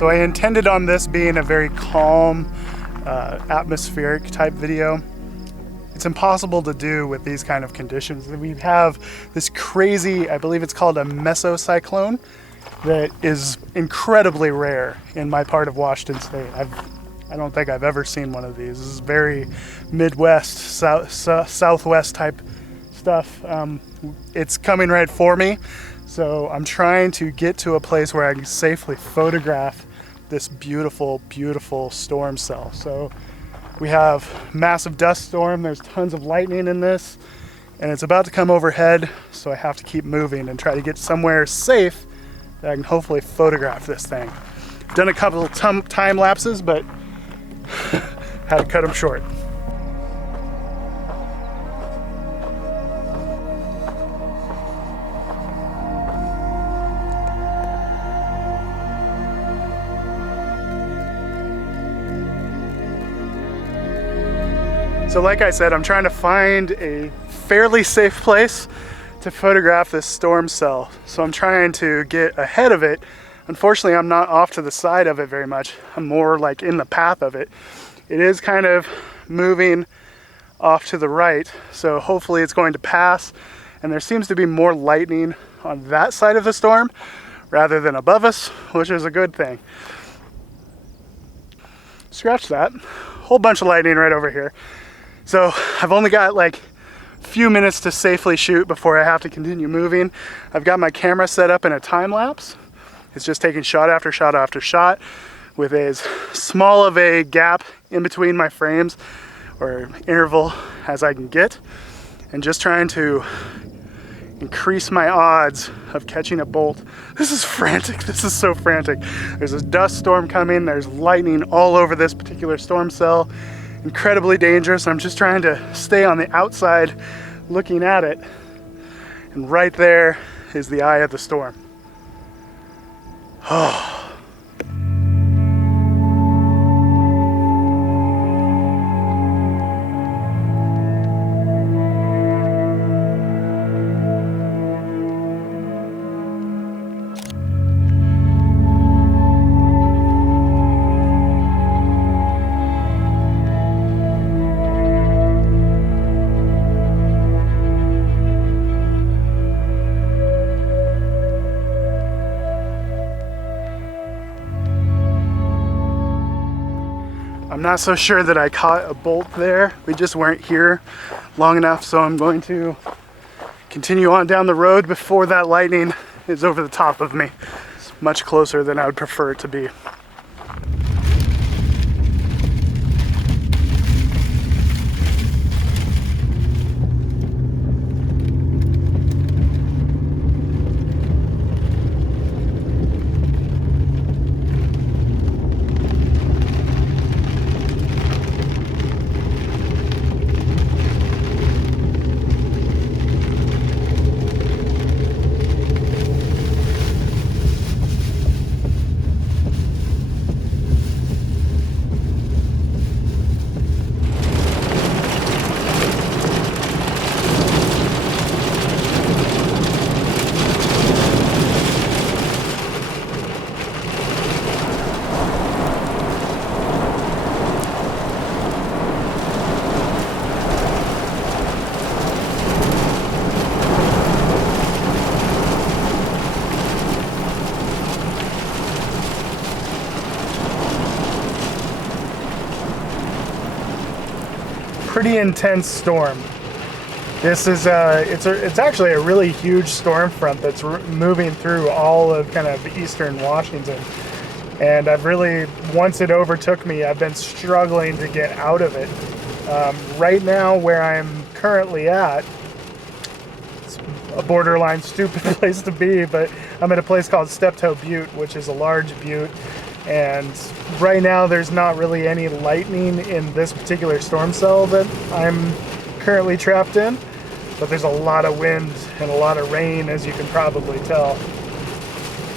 So I intended on this being a very calm, atmospheric type video. It's impossible to do with these kind of conditions. We have this crazy, I believe it's called a mesocyclone, that is incredibly rare in my part of Washington State. I don't think I've ever seen one of these. This is very Midwest, Southwest type stuff. It's coming right for me, so I'm trying to get to a place where I can safely photograph this beautiful, beautiful storm cell. So we have massive dust storm, there's tons of lightning in this, and it's about to come overhead, so I have to keep moving and try to get somewhere safe that I can hopefully photograph this thing. I've done a couple of time lapses, but had to cut them short. So like I said, I'm trying to find a fairly safe place to photograph this storm cell. So I'm trying to get ahead of it. Unfortunately, I'm not off to the side of it very much. I'm more like in the path of it. It is kind of moving off to the right, so hopefully it's going to pass. And there seems to be more lightning on that side of the storm rather than above us, which is a good thing. Scratch that. Whole bunch of lightning right over here. So I've only got like a few minutes to safely shoot before I have to continue moving. I've got my camera set up in a time lapse. It's just taking shot after shot after shot with as small of a gap in between my frames or interval as I can get, and just trying to increase my odds of catching a bolt. This is frantic. This is so frantic. There's a dust storm coming. There's lightning all over this particular storm cell. Incredibly dangerous. I'm just trying to stay on the outside looking at it. And right there is the eye of the storm. Oh. I'm not so sure that I caught a bolt there. We just weren't here long enough, so I'm going to continue on down the road before that lightning is over the top of me. It's much closer than I would prefer it to be. Pretty intense storm. This is it's actually a really huge storm front that's moving through all of kind of eastern Washington, and I've really, once it overtook me, I've been struggling to get out of it. Right now where I'm currently at, it's a borderline stupid place to be, but I'm at a place called Steptoe Butte, which is a large butte. And right now there's not really any lightning in this particular storm cell that I'm currently trapped in, but there's a lot of wind and a lot of rain, as you can probably tell.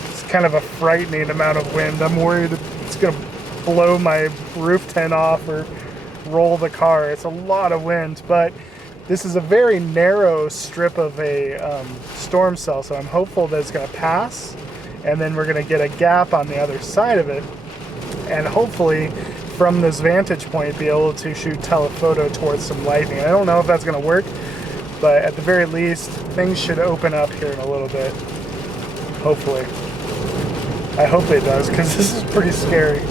It's kind of a frightening amount of wind. I'm worried it's gonna blow my roof tent off or roll the car. It's a lot of wind, but this is a very narrow strip of a storm cell, so I'm hopeful that it's gonna pass and then we're gonna get a gap on the other side of it, and hopefully from this vantage point be able to shoot telephoto towards some lightning. I don't know if that's gonna work, but at the very least, things should open up here in a little bit. Hopefully. I hope it does, because this is pretty scary.